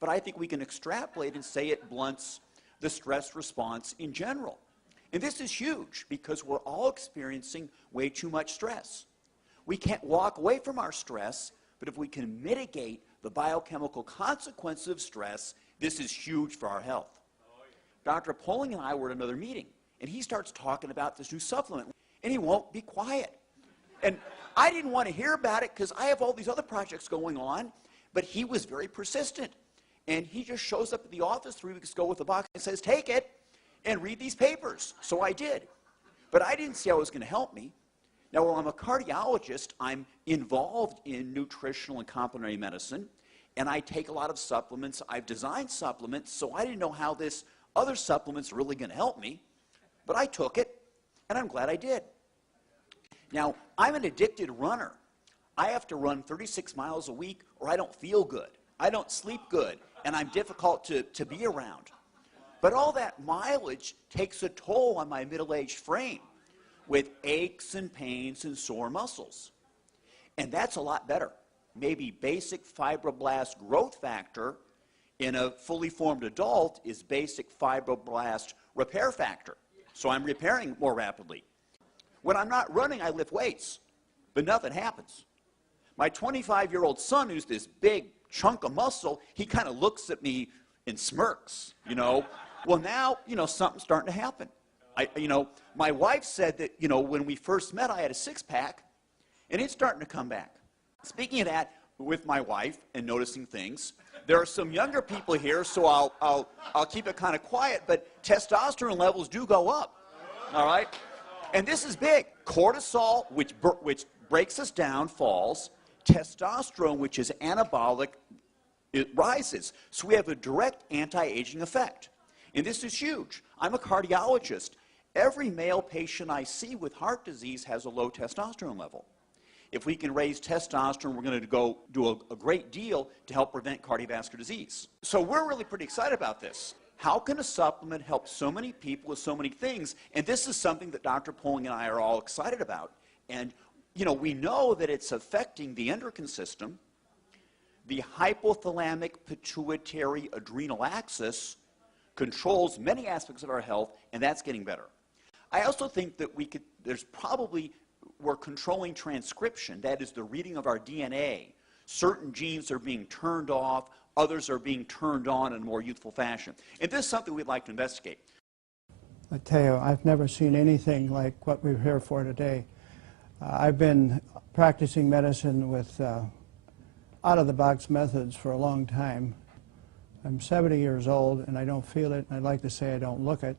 but I think we can extrapolate and say it blunts the stress response in general. And this is huge because we're all experiencing way too much stress. We can't walk away from our stress, but if we can mitigate the biochemical consequences of stress, this is huge for our health. Dr. Poling and I were at another meeting, and he starts talking about this new supplement, and he won't be quiet. And I didn't want to hear about it because I have all these other projects going on, but he was very persistent. And he just shows up at the office 3 weeks ago with a box and says, take it and read these papers. So I did. But I didn't see how it was going to help me. Now, while I'm a cardiologist, I'm involved in nutritional and complementary medicine, and I take a lot of supplements. I've designed supplements, so I didn't know how this other supplement's really going to help me. But I took it, and I'm glad I did. Now, I'm an addicted runner. I have to run 36 miles a week or I don't feel good. I don't sleep good, and I'm difficult to be around. But all that mileage takes a toll on my middle-aged frame with aches and pains and sore muscles. And that's a lot better. Maybe basic fibroblast growth factor in a fully formed adult is basic fibroblast repair factor. So I'm repairing more rapidly. When I'm not running, I lift weights, but nothing happens. My 25-year-old son, who's this big chunk of muscle, he kind of looks at me and smirks, you know. Well, now, you know, something's starting to happen. My wife said that, you know, when we first met, I had a six-pack, and it's starting to come back. Speaking of that, with my wife and noticing things, there are some younger people here, so I'll keep it kind of quiet, but testosterone levels do go up, all right? And this is big. Cortisol, which breaks us down, falls. Testosterone, which is anabolic, it rises. So we have a direct anti-aging effect. And this is huge. I'm a cardiologist. Every male patient I see with heart disease has a low testosterone level. If we can raise testosterone, we're going to go do a great deal to help prevent cardiovascular disease. So we're really pretty excited about this. How can a supplement help so many people with so many things? And this is something that Dr. Poling and I are all excited about. And, you know, we know that it's affecting the endocrine system, the hypothalamic pituitary adrenal axis controls many aspects of our health, and that's getting better. I also think that we're controlling transcription, that is the reading of our DNA. Certain genes are being turned off, others are being turned on in a more youthful fashion. And this is something we'd like to investigate. I tell you, I've never seen anything like what we're here for today. I've been practicing medicine with out-of-the-box methods for a long time. I'm 70 years old, and I don't feel it, and I'd like to say I don't look it.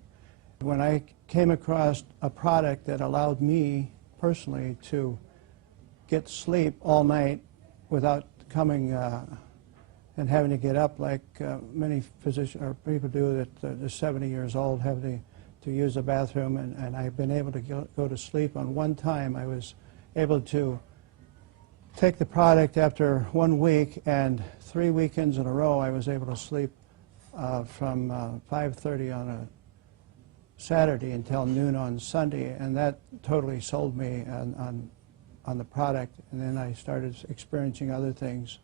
When I came across a product that allowed me personally to get sleep all night without coming and having to get up like many physicians or people do that are 70 years old, have to use the bathroom, and I've been able to go to sleep. On one time I was able to take the product after 1 week, and 3 weekends in a row I was able to sleep from 5:30 on a Saturday until noon on Sunday, and that totally sold me on the product. And then I started experiencing other things,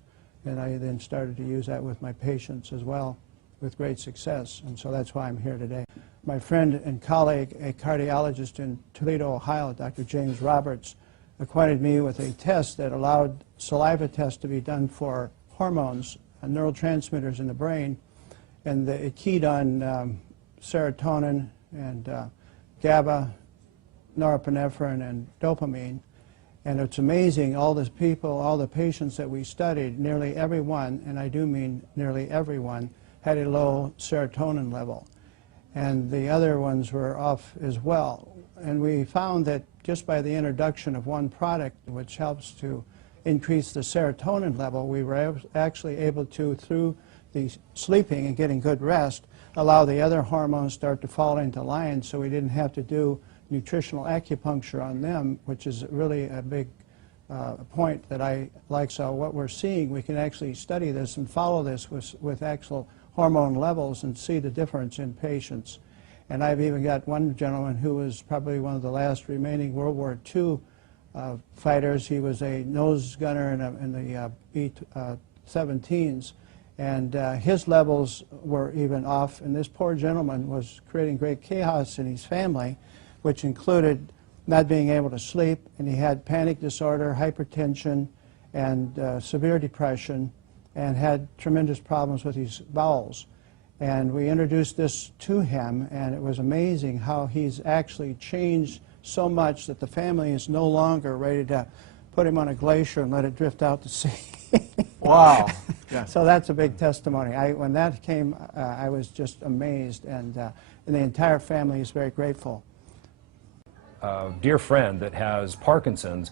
and I then started to use that with my patients as well with great success, and so that's why I'm here today. My friend and colleague, a cardiologist in Toledo, Ohio, Dr. James Roberts, acquainted me with a test that allowed saliva tests to be done for hormones and neurotransmitters in the brain, and it keyed on serotonin and GABA, norepinephrine, and dopamine. And it's amazing, all the people, all the patients that we studied, nearly everyone, and I do mean nearly everyone, had a low serotonin level. And the other ones were off as well. And we found that just by the introduction of one product, which helps to increase the serotonin level, we were actually able to, through the sleeping and getting good rest, allow the other hormones start to fall into line, so we didn't have to do nutritional acupuncture on them, which is really a big point that I like. So what we're seeing, we can actually study this and follow this with actual hormone levels and see the difference in patients. And I've even got one gentleman who was probably one of the last remaining World War II fighters. He was a nose gunner in the B-17s, And his levels were even off, and this poor gentleman was creating great chaos in his family, which included not being able to sleep, and he had panic disorder, hypertension, and severe depression, and had tremendous problems with his bowels. And we introduced this to him, and it was amazing how he's actually changed so much that the family is no longer ready to put him on a glacier and let it drift out to sea. Wow. Yeah. So that's a big testimony. When that came, I was just amazed, and the entire family is very grateful. A dear friend that has Parkinson's,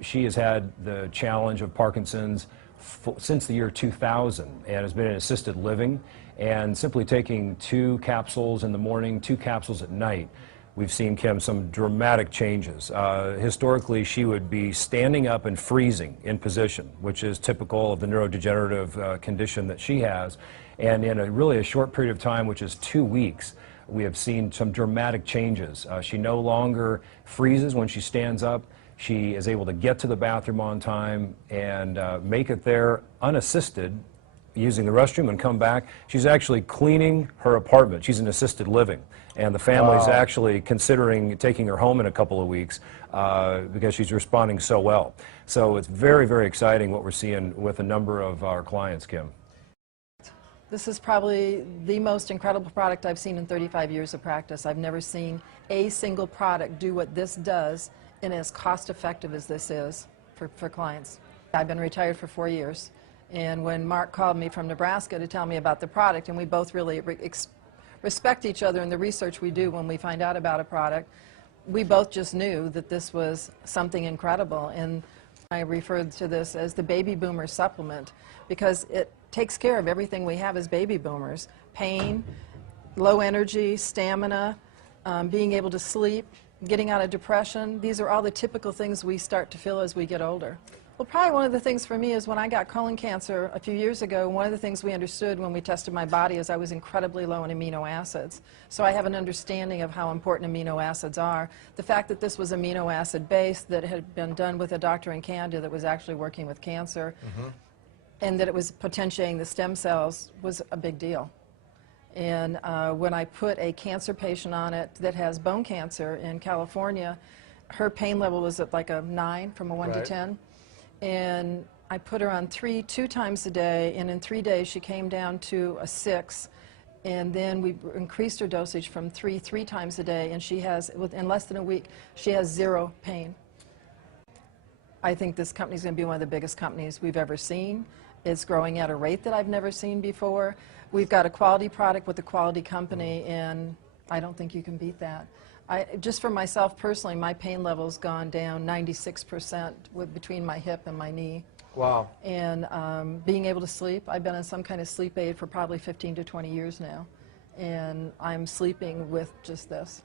she has had the challenge of Parkinson's since the year 2000 and has been in assisted living, and simply taking 2 capsules in the morning, 2 capsules at night, we've seen, Kim, some dramatic changes. Historically, she would be standing up and freezing in position, which is typical of the neurodegenerative condition that she has. And in really a short period of time, which is 2 weeks, we have seen some dramatic changes. She no longer freezes when she stands up. She is able to get to the bathroom on time and make it there unassisted, using the restroom, and come back. She's actually cleaning her apartment. She's in assisted living, and the family's actually considering taking her home in a couple of weeks because she's responding so well. So it's very, very exciting what we're seeing with a number of our clients, Kim. This is probably the most incredible product I've seen in 35 years of practice. I've never seen a single product do what this does and as cost-effective as this is for clients. I've been retired for 4 years. And when Mark called me from Nebraska to tell me about the product, and we both really respect each other in the research we do when we find out about a product, we both just knew that this was something incredible. And I referred to this as the baby boomer supplement because it takes care of everything we have as baby boomers: pain, low energy, stamina, being able to sleep, getting out of depression. These are all the typical things we start to feel as we get older. Well, probably one of the things for me is when I got colon cancer a few years ago, one of the things we understood when we tested my body is I was incredibly low in amino acids. So I have an understanding of how important amino acids are. The fact that this was amino acid based, that had been done with a doctor in Canada that was actually working with cancer, and that it was potentiating the stem cells was a big deal. And when I put a cancer patient on it that has bone cancer in California, her pain level was at like a 9 from a 1 to 10. And I put her on 2 times a day, and in 3 days she came down to a 6. And then we increased her dosage from 3 times a day, and she has, in less than a week, she has 0 pain. I think this company is going to be one of the biggest companies we've ever seen. It's growing at a rate that I've never seen before. We've got a quality product with a quality company, and I don't think you can beat that. Just for myself personally, my pain level's gone down 96% between my hip and my knee. Wow. And being able to sleep, I've been on some kind of sleep aid for probably 15 to 20 years now, and I'm sleeping with just this.